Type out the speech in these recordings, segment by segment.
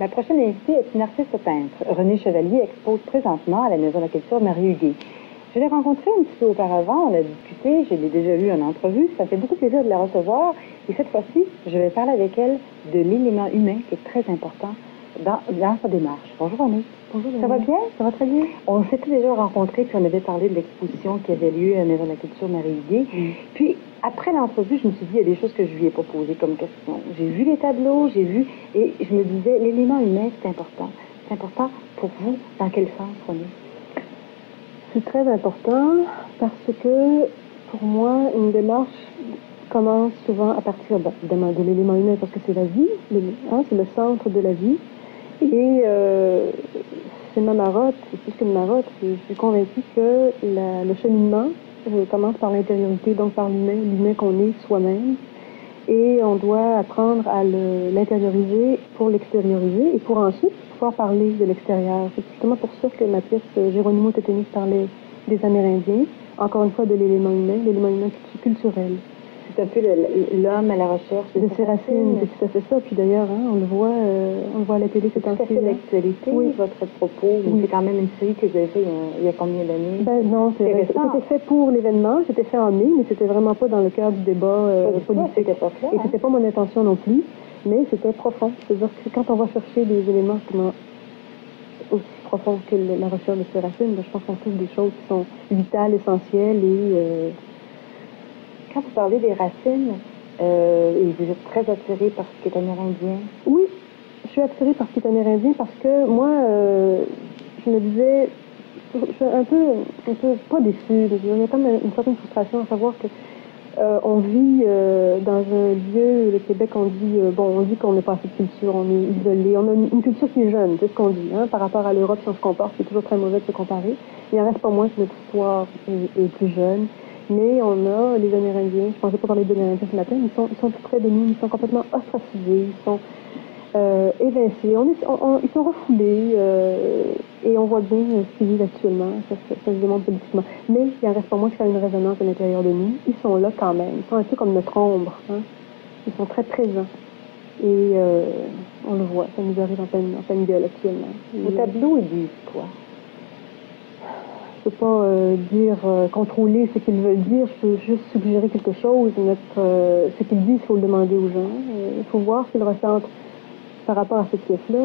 La prochaine invitée est une artiste peintre. Renée Chevalier expose présentement à la Maison de la Culture Marie-Huguet. Je l'ai rencontrée un petit peu auparavant, on a discuté, je l'ai déjà vue en entrevue, ça fait beaucoup plaisir de la recevoir. Et cette fois-ci, je vais parler avec elle de l'élément humain qui est très important dans sa démarche. Bonjour Renée. Bonjour. Ça va bien? Ça va très bien. On s'était déjà rencontrés, puis on avait parlé de l'exposition qui avait lieu à la Maison de la Culture Marie-Huguet. Puis, après l'entrevue, je me suis dit, il y a des choses que je lui ai pas posées comme question. J'ai vu les tableaux, et je me disais, l'élément humain, c'est important. C'est important pour vous, dans quel sens, Renée? C'est très important parce que, pour moi, une démarche commence souvent à partir, évidemment, de l'élément humain, parce que c'est la vie, c'est le centre de la vie. Et c'est ma marotte, c'est plus qu'une marotte, je suis convaincue que le cheminement commence par l'intériorité, donc par l'humain qu'on est soi-même. Et on doit apprendre à l'intérioriser pour l'extérioriser et pour ensuite pouvoir parler de l'extérieur. C'est justement pour ça que ma pièce Geronimo Téténis parlait des Amérindiens, encore une fois de l'élément humain culturel. C'est un peu l'homme à la recherche de ses racines. C'est tout à fait ça. Puis d'ailleurs, on le voit à la télé, c'est tout à fait d'actualité, oui. Votre propos. Oui. C'est quand même une série que vous avez fait il y a combien d'années? Non, c'était fait pour l'événement. C'était fait en mai, mais c'était vraiment pas dans le cadre du débat politique. À cette époque-là, et c'était pas mon intention non plus, mais c'était profond. C'est-à-dire que quand on va chercher des éléments aussi profonds que la recherche de ses racines, je pense qu'on trouve des choses qui sont vitales, essentielles et... Quand vous parlez des racines, et vous êtes très attirée par ce qui est amérindien? Oui, je suis attirée par ce qui est amérindien parce que moi, je me disais, je suis un peu pas déçue, il y a comme une certaine frustration à savoir que on vit dans un lieu, le Québec, on dit qu'on n'a pas assez de culture, on est isolé, on a une culture qui est jeune, c'est ce qu'on dit, par rapport à l'Europe, si on se compare, c'est toujours très mauvais de se comparer. Il en reste pas moins que notre histoire est plus jeune. Mais on a les Amérindiens, je ne pensais pas parler des Amérindiens ce matin, ils sont tout près de nous, ils sont complètement ostracisés, ils sont évincés, ils sont refoulés, et on voit bien ce qu'ils vivent actuellement, ça se démontre politiquement. Mais il en reste pas moins que ça a une résonance à l'intérieur de nous, ils sont là quand même, ils sont un peu comme notre ombre, ils sont très présents. Et on le voit, ça nous arrive en pleine gueule actuellement. Le tableau, il dit quoi? Je ne peux pas contrôler ce qu'ils veulent dire, je peux juste suggérer quelque chose. Ce qu'ils disent, il faut le demander aux gens. Il faut voir ce qu'ils ressentent par rapport à cette pièce-là.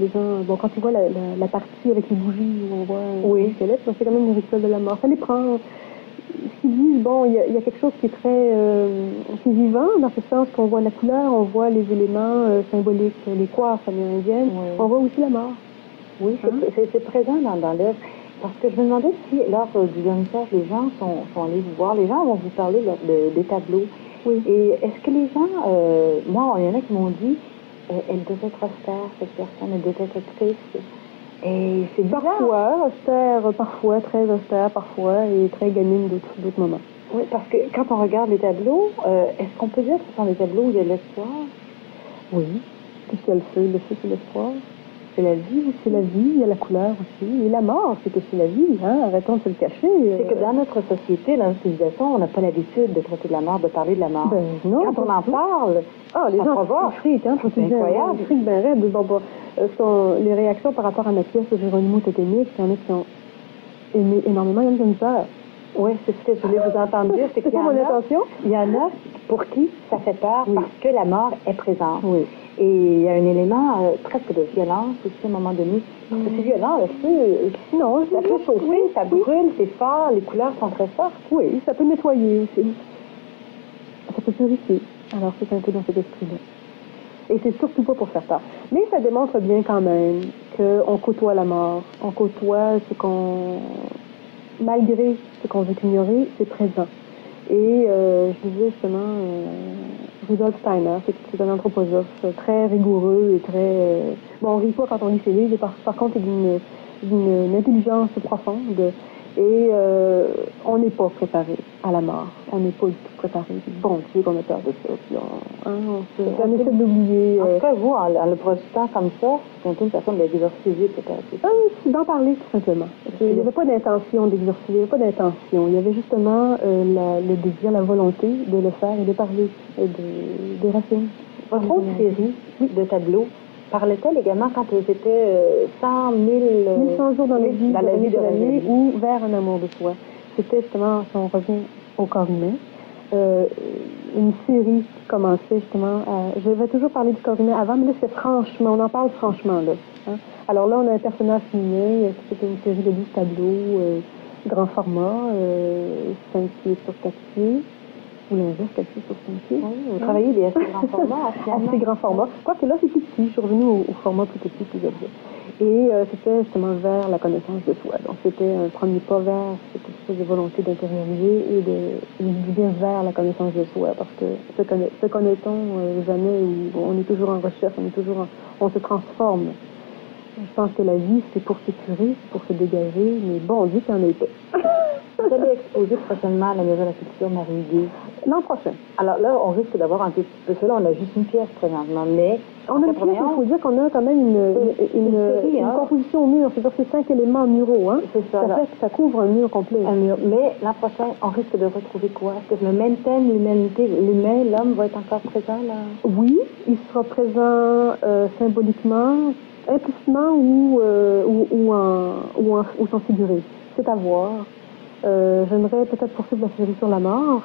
Les gens, quand tu vois la partie avec les bougies où on voit les squelettes, c'est quand même une rituel de la mort. Ça les prend. Ce qu'ils disent, il y a quelque chose qui est très qui est vivant, dans ce sens qu'on voit la couleur, on voit les éléments symboliques, les coiffes amérindiennes, on voit aussi la mort. Oui, c'est présent dans l'œuvre. Parce que je me demandais si, lors du vernissage, les gens sont allés vous voir, les gens vont vous parler des tableaux. Oui. Et est-ce que les gens, moi, il y en a qui m'ont dit, elle devait être austère, cette personne, elle devait être triste. Et c'est bizarre. Parfois, austère, parfois, très austère, parfois, et très gamine d'autres moments. Oui, parce que quand on regarde les tableaux, est-ce qu'on peut dire que ce sont des tableaux où il y a de l'espoir? Oui. Qu'est-ce qu'il y a le feu, c'est l'espoir. C'est la vie, c'est la vie, il y a la couleur aussi. Et la mort, c'est que c'est la vie, arrêtons de se le cacher. C'est que dans notre société, dans notre civilisation, on n'a pas l'habitude de traiter de la mort, de parler de la mort. Non, quand on en parle, les gens friquent, c'est incroyable. Ils friquent bien raide. Les réactions par rapport à ma pièce de Geronimo Téténis, il y en a qui ont aimé énormément, il y en a qui ont eu peur. Oui, c'est ce que je voulais vous entendre dire. C'est pas mon intention. Il y en a pour qui ça fait peur parce que la mort est présente. Oui. Et il y a un élément presque de violence aussi à un moment donné. Parce que c'est violent, le feu. Non, ça peut chauffer, ça brûle, c'est fort, les couleurs sont très fortes. Oui, ça peut nettoyer aussi. Ça peut purifier. Alors c'est un peu dans cet esprit-là. Et c'est surtout pas pour faire peur. Mais ça démontre bien quand même qu'on côtoie la mort. On côtoie malgré ce qu'on veut ignorer, c'est présent. Et je disais justement, Rudolf Steiner, c'est un anthroposophe très rigoureux et très... on rit pas quand on lit ses livres, par contre, d'une intelligence profonde. Et on n'est pas préparé à la mort. On n'est pas du tout préparé. Bon Dieu qu'on a peur de ça. Puis on essaie d'oublier. En tout cas, vous, en le produisant comme ça, c'est un peu une façon de l'exorciser peut-être. D'en parler tout simplement. Il n'y avait pas d'intention d'exorciser, il n'y avait pas d'intention. Il y avait justement le désir, la volonté de le faire et de parler des racines. Votre autre série de tableaux parlait-elle également quand c'était 100 000... 1100 jours dans la vie de René ou vers un amour de soi. C'était justement, si on revient au corps humain, une série qui commençait justement je vais toujours parler du corps humain avant, mais là c'est franchement, on en parle franchement là. Hein? Alors là, on a un personnage féminin, c'était une série de 12 tableaux, grand format, 5 pieds sur 4 pieds. Ou l'inverse, 4 pieds sur 5 pieds. Oui, vous travaillez des assez grands formats. Assez grand format. Quoique là, c'est plus petit. Je suis revenue au format plus petit, plus objet. Et c'était justement vers la connaissance de soi. Donc, c'était un premier pas vers cette espèce de volonté d'intérioriser et de dire vers la connaissance de soi. Parce que se connaît-on jamais, où on est toujours en recherche, on se transforme. Je pense que la vie, c'est pour s'épurer, pour se dégager, mais bon, on dit qu'il y en a été. Vous allez exposer prochainement à la Maison de la Culture Marie Huguet. L'an prochain. Alors là, on risque d'avoir un peu plus de cela. On a juste une pièce présentement, mais... On a une pièce, il faut dire qu'on a quand même une composition au mur. C'est-à-dire que c'est 5 éléments muraux. Hein? C'est ça. Ça fait que ça couvre un mur complet. Un mur. Mais l'an prochain, on risque de retrouver quoi? Est-ce que le même thème, l'humanité, l'humain, l'homme va être encore présent là? Oui, il sera présent symboliquement, implicitement ou sans figurer. C'est à voir. J'aimerais peut-être poursuivre la série sur la mort.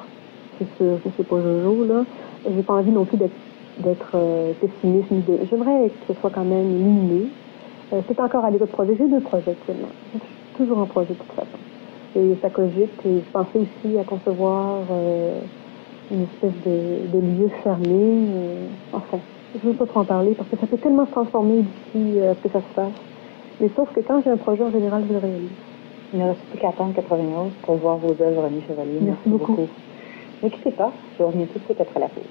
C'est sûr que c'est pas Jojo, là. J'ai pas envie non plus d'être pessimiste. J'aimerais que ce soit quand même lumineux. C'est encore à l'état de projet. J'ai 2 projets actuellement. Je suis toujours en projet de toute façon. Et ça cogite. Et je pensais aussi à concevoir une espèce de lieu fermé. Enfin, je ne veux pas trop en parler parce que ça peut tellement se transformer d'ici à ce que ça se fasse. Mais sauf que quand j'ai un projet, en général, je le réalise. Il ne reste plus qu'à attendre 91 pour voir vos œuvres, René Chevalier. Merci beaucoup. Ne quittez pas, je reviens tout de suite après la pause.